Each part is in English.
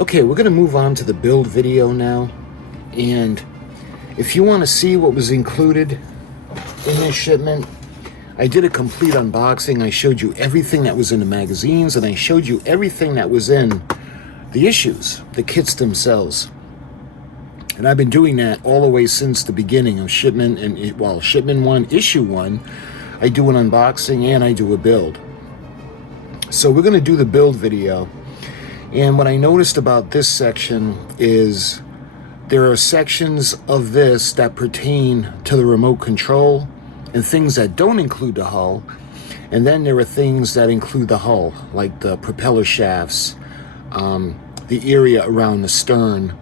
Okay, we're going to move on to the build video now. And if you want to see what was included in this shipment, I did a complete unboxing. I showed you everything that was in the magazines, and I showed you everything that was in the issues, the kits themselves. And I've been doing that all the way since the beginning of Shipment, and well, Shipment 1, Issue 1, I do an unboxing and I do a build. So we're going to do the build video. And what I noticed about this section is there are sections of this that pertain to the remote control and things that don't include the hull. And then there are things that include the hull, like the propeller shafts, the area around the stern,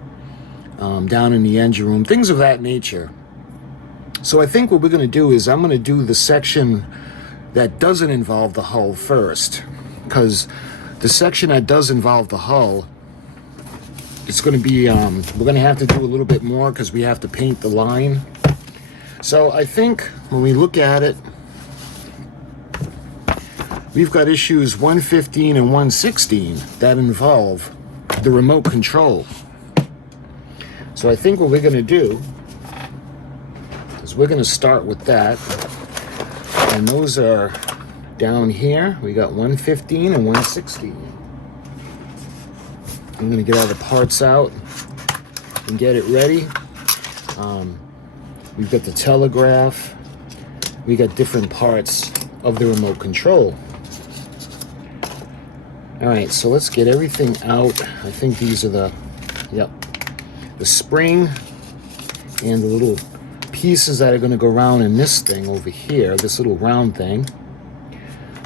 down in the engine room, things of that nature. So I think what we're going to do is I'm going to do the section that doesn't involve the hull first, because the section that does involve the hull, it's going to be, we're going to have to do a little bit more because we have to paint the line. So I think when we look at it, we've got issues 115 and 116 that involve the remote control. So I think what we're going to do is we're going to start with that. And those are down here. We got 115 and 116. I'm going to get all the parts out and get it ready. We've got the telegraph. We got different parts of the remote control. All right, so let's get everything out. I think these are the spring and the little pieces that are going to go around in this thing over here, this little round thing.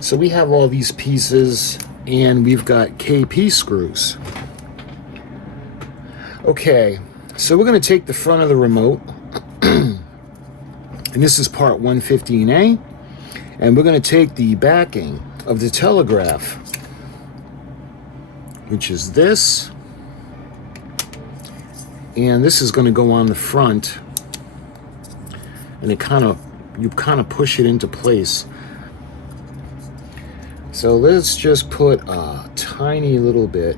So we have all these pieces, and we've got KP screws. Okay, so we're going to take the front of the remote, and this is part 115A, and we're going to take the backing of the telegraph, which is this, and this is going to go on the front, and you kind of push it into place. So let's just put a tiny little bit,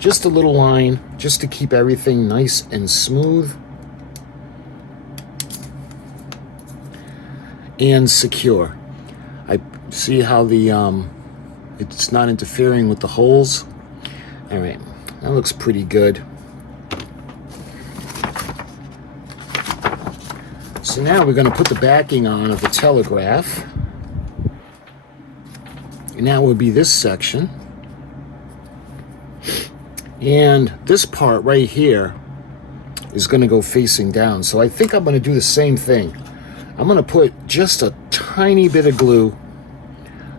just a little line, just to keep everything nice and smooth and secure. I see how the it's not interfering with the holes. All right, that looks pretty good. So now we're going to put the backing on of the telegraph. And that would be this section. And this part right here is going to go facing down. So I think I'm going to do the same thing. I'm going to put just a tiny bit of glue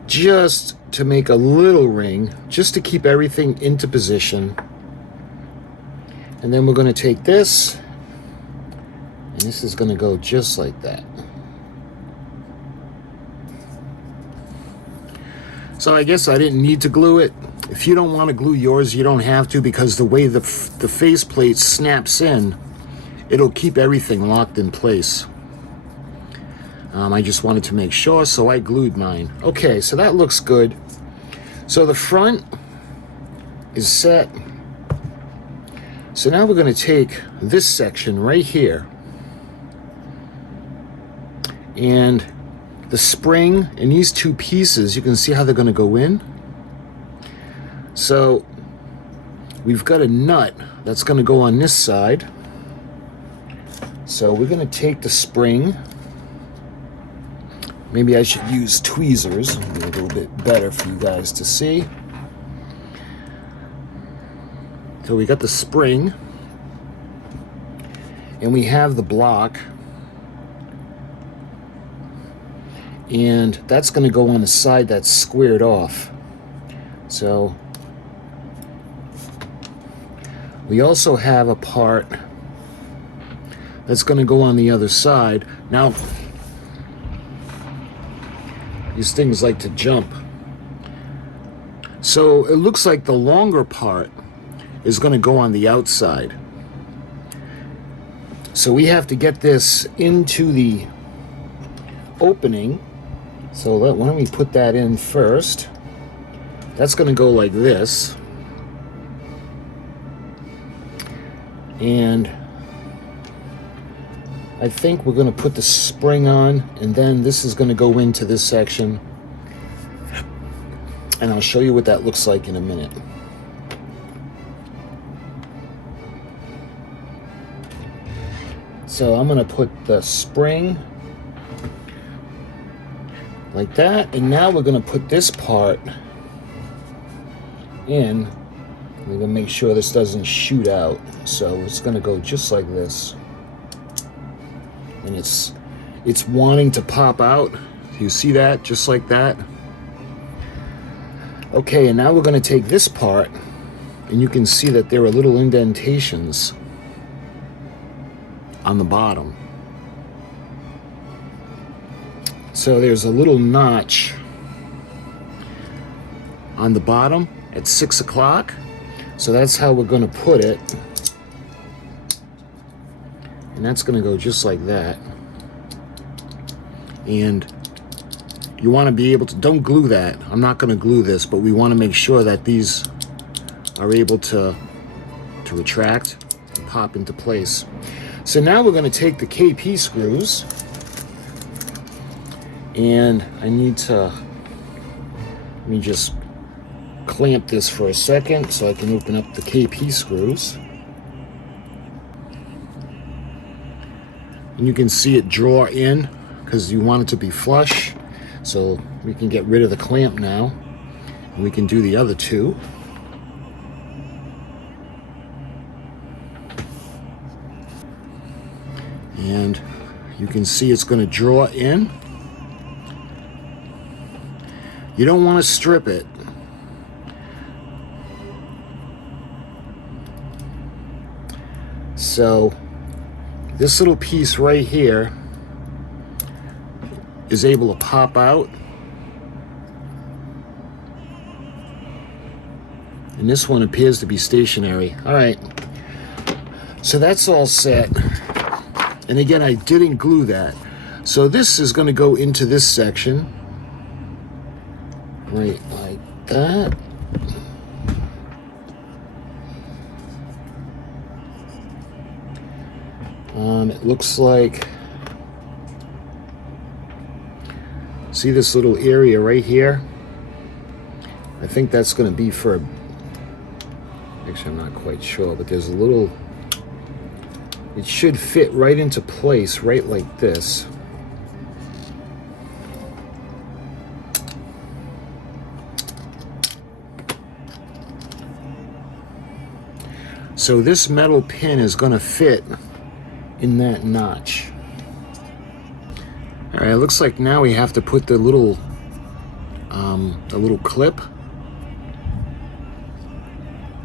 just to make a little ring, just to keep everything into position. And then we're going to take this, and this is going to go just like that. So I guess I didn't need to glue it. If you don't want to glue yours, you don't have to, because the way the faceplate snaps in, it'll keep everything locked in place. I just wanted to make sure, so I glued mine. Okay, so that looks good. So the front is set. So now we're going to take this section right here, and the spring and these two pieces, you can see how they're going to go in. So we've got a nut that's going to go on this side. So we're going to take the spring. Maybe I should use tweezers, a little bit better for you guys to see. So we got the spring, and we have the block. And that's going to go on the side that's squared off. So we also have a part that's going to go on the other side. Now, these things like to jump. So it looks like the longer part is going to go on the outside. So we have to get this into the opening. So why don't we put that in first. That's going to go like this. And I think we're going to put the spring on, and then this is going to go into this section, and I'll show you what that looks like in a minute. So I'm going to put the spring like that, and now we're going to put this part in. We're going to make sure this doesn't shoot out, so it's going to go just like this. And it's wanting to pop out. You see that? Just like that. Okay, and now we're going to take this part, and you can see that there are little indentations on the bottom. So there's a little notch on the bottom at 6 o'clock. So that's how we're going to put it. And that's going to go just like that. And you want to be able to, don't glue that. I'm not going to glue this, but we want to make sure that these are able to retract and pop into place. So now we're going to take the KP screws, and I need to, let me just clamp this for a second so I can open up the KP screws. And you can see it draw in because you want it to be flush. So we can get rid of the clamp now, and we can do the other two. And you can see it's going to draw in. You don't want to strip it. So this little piece right here is able to pop out. And this one appears to be stationary. All right. So that's all set. And again, I didn't glue that. So this is going to go into this section. Right like that. It looks like, see this little area right here? I think that's going to be for, actually I'm not quite sure, but there's a little, it should fit right into place, right like this. So this metal pin is going to fit in that notch. All right, it looks like now we have to put the little clip.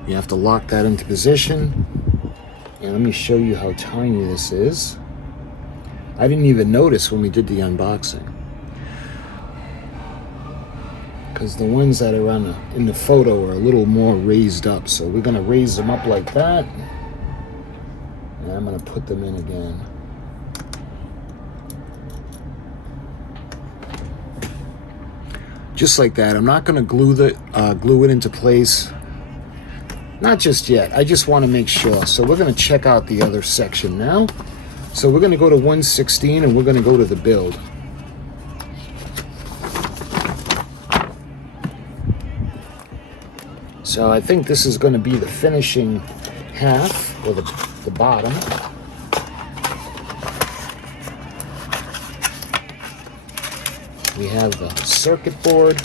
You have to lock that into position. And let me show you how tiny this is. I didn't even notice when we did the unboxing, because the ones that are in the photo are a little more raised up. So we're going to raise them up like that. And I'm going to put them in again. Just like that. I'm not going to glue it into place. Not just yet. I just want to make sure. So we're going to check out the other section now. So we're going to go to 116 and we're going to go to the build. So I think this is going to be the finishing half, or the bottom. We have the circuit board.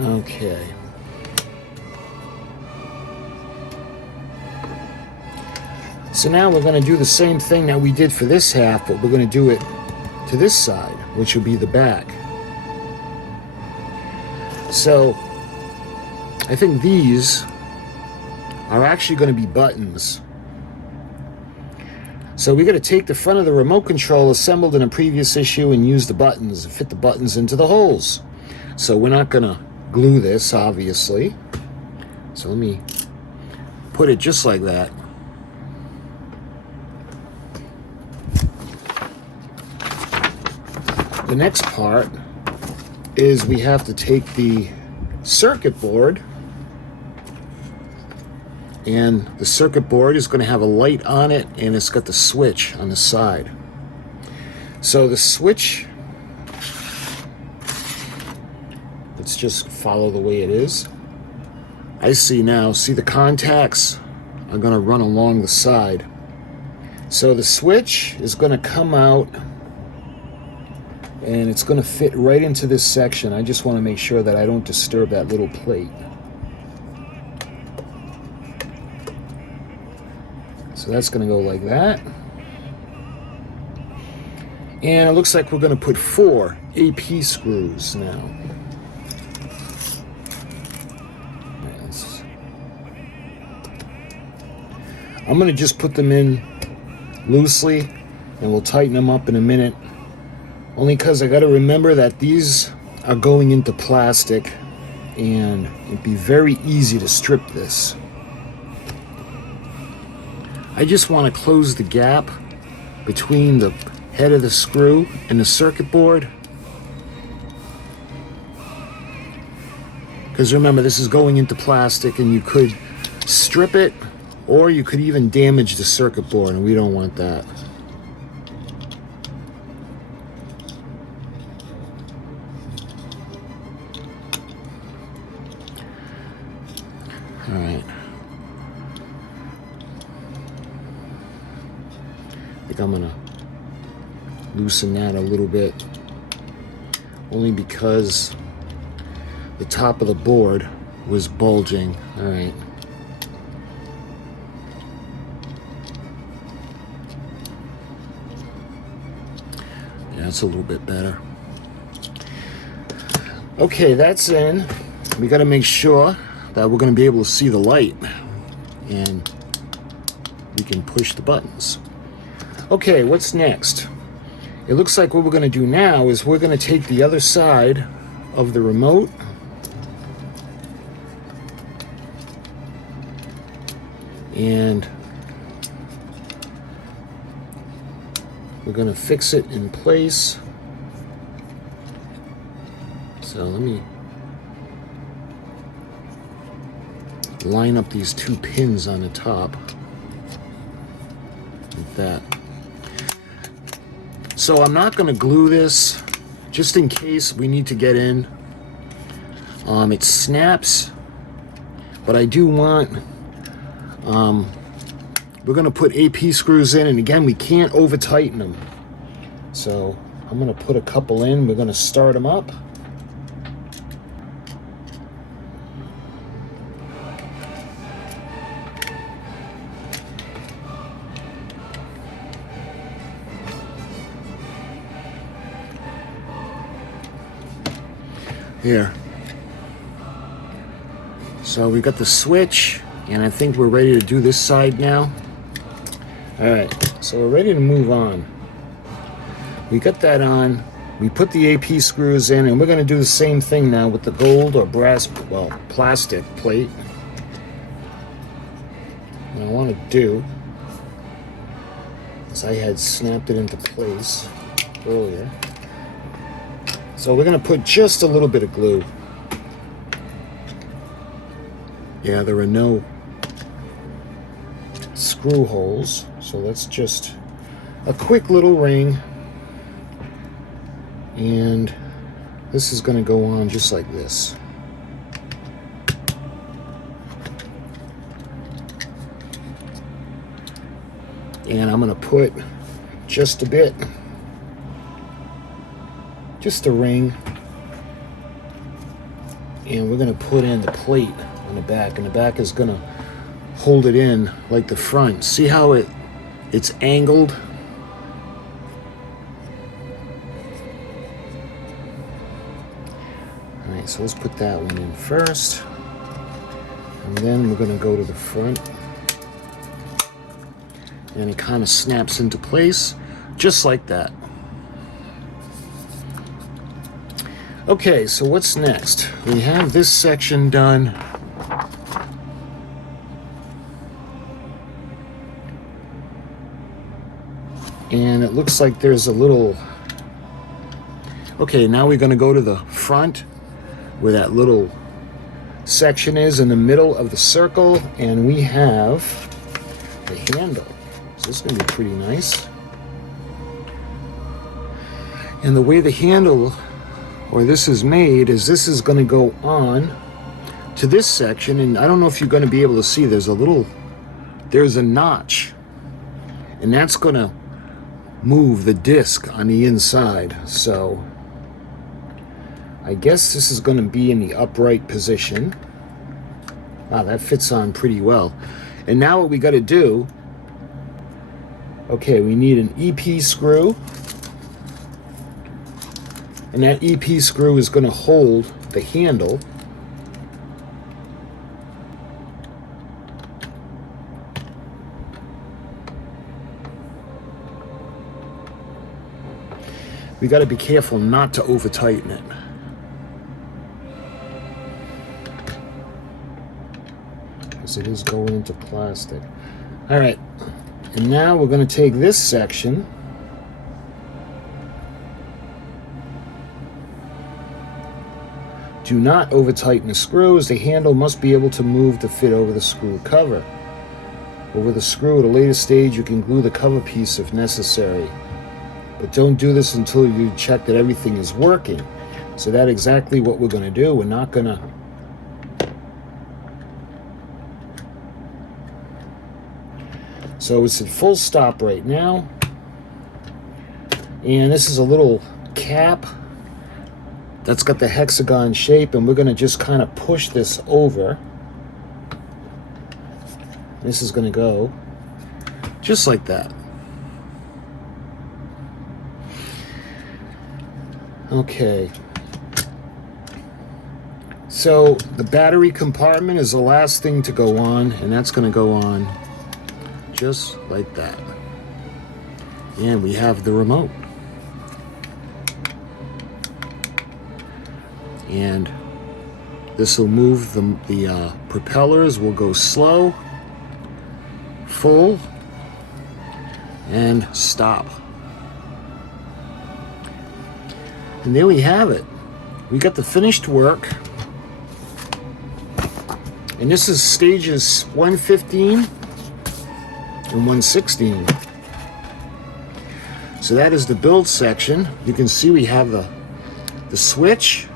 Okay. So now we're going to do the same thing that we did for this half, but we're going to do it to this side, which will be the back. So I think these are actually going to be buttons. So we're going to take the front of the remote control assembled in a previous issue and use the buttons and fit the buttons into the holes. So we're not going to glue this, obviously. So let me put it just like that. the next part is we have to take the circuit board, and the circuit board is going to have a light on it, and it's got the switch on the side. So the switch, let's just follow the way it is. I see now, see the contacts are going to run along the side. So the switch is going to come out and it's going to fit right into this section. I just want to make sure that I don't disturb that little plate. So that's going to go like that. And it looks like we're going to put 4 AP screws now. I'm going to just put them in loosely, and we'll tighten them up in a minute. Only because I got to remember that these are going into plastic, and it'd be very easy to strip this. I just want to close the gap between the head of the screw and the circuit board. Because remember, this is going into plastic, and you could strip it, or you could even damage the circuit board, and we don't want that. All right. I think I'm gonna loosen that a little bit, only because the top of the board was bulging. All right. That's a little bit better. Okay, that's in. We got to make sure that we're going to be able to see the light, and we can push the buttons. Okay, what's next? It looks like what we're going to do now is we're going to take the other side of the remote and we're going to fix it in place. So let me line up these 2 pins on the top like that. So I'm not going to glue this, just in case we need to get in. It snaps, but I do want, we're going to put AP screws in, and again, we can't over tighten them. So I'm going to put a couple in. We're going to start them up. Here. So we got the switch, and I think we're ready to do this side now. Alright, so we're ready to move on. We got that on. We put the AP screws in, and we're going to do the same thing now with the gold or brass, well, plastic plate. What I want to do is I had snapped it into place earlier. So we're going to put just a little bit of glue. Yeah, there are no screw holes, so that's just a quick little ring. And this is going to go on just like this. And I'm going to put just a bit, just a ring, and we're going to put in the plate on the back, and the back is going to hold it in like the front. See how it's angled? Alright, so let's put that one in first, and then we're going to go to the front, and it kind of snaps into place just like that. Okay, so what's next? We have this section done. And it looks like there's a little Okay, now we're going to go to the front where that little section is in the middle of the circle, and we have the handle. So this is going to be pretty nice. And the way the handle, or this is made, is this is going to go on to this section, and I don't know if you're going to be able to see, there's a notch, and that's going to move the disc on the inside. So I guess this is going to be in the upright position. Wow, that fits on pretty well. And now what we got to do, okay, we need an EP screw, and that EP screw is going to hold the handle. We got to be careful not to over tighten it. Because it is going into plastic. All right, and now we're going to take this section Do not over tighten the screw, as the handle must be able to move to fit over the screw cover. Over the screw at a later stage you can glue the cover piece if necessary. But don't do this until you check that everything is working. So that's exactly what we're going to do. We're not going to So it's at full stop right now. And this is a little cap that's got the hexagon shape, and we're going to just kind of push this over. This is going to go just like that. Okay. So the battery compartment is the last thing to go on, and that's going to go on just like that. And we have the remote. And this will move the propellers. Will go slow, full, and stop. And there we have it. We got the finished work. And this is stages 115 and 116. So that is the build section. You can see we have the switch.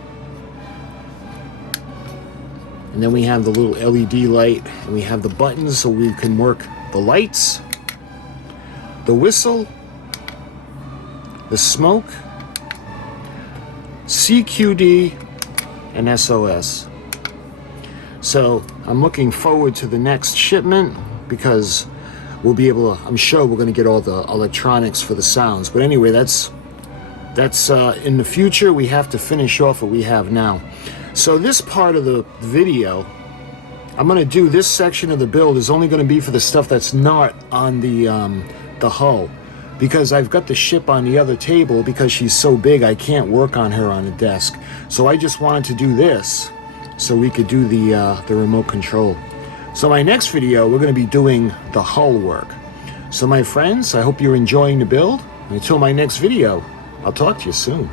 And then we have the little LED light, and we have the buttons so we can work the lights, the whistle, the smoke, CQD, and SOS. So I'm looking forward to the next shipment, because we'll be able to, I'm sure we're going to get all the electronics for the sounds. But anyway, that's in the future. We have to finish off what we have now. So this part of the video, I'm going to do this section of the build is only going to be for the stuff that's not on the hull, because I've got the ship on the other table. Because she's so big, I can't work on her on a desk. So I just wanted to do this so we could do the remote control. So my next video, we're going to be doing the hull work. So my friends, I hope you're enjoying the build. Until my next video, I'll talk to you soon.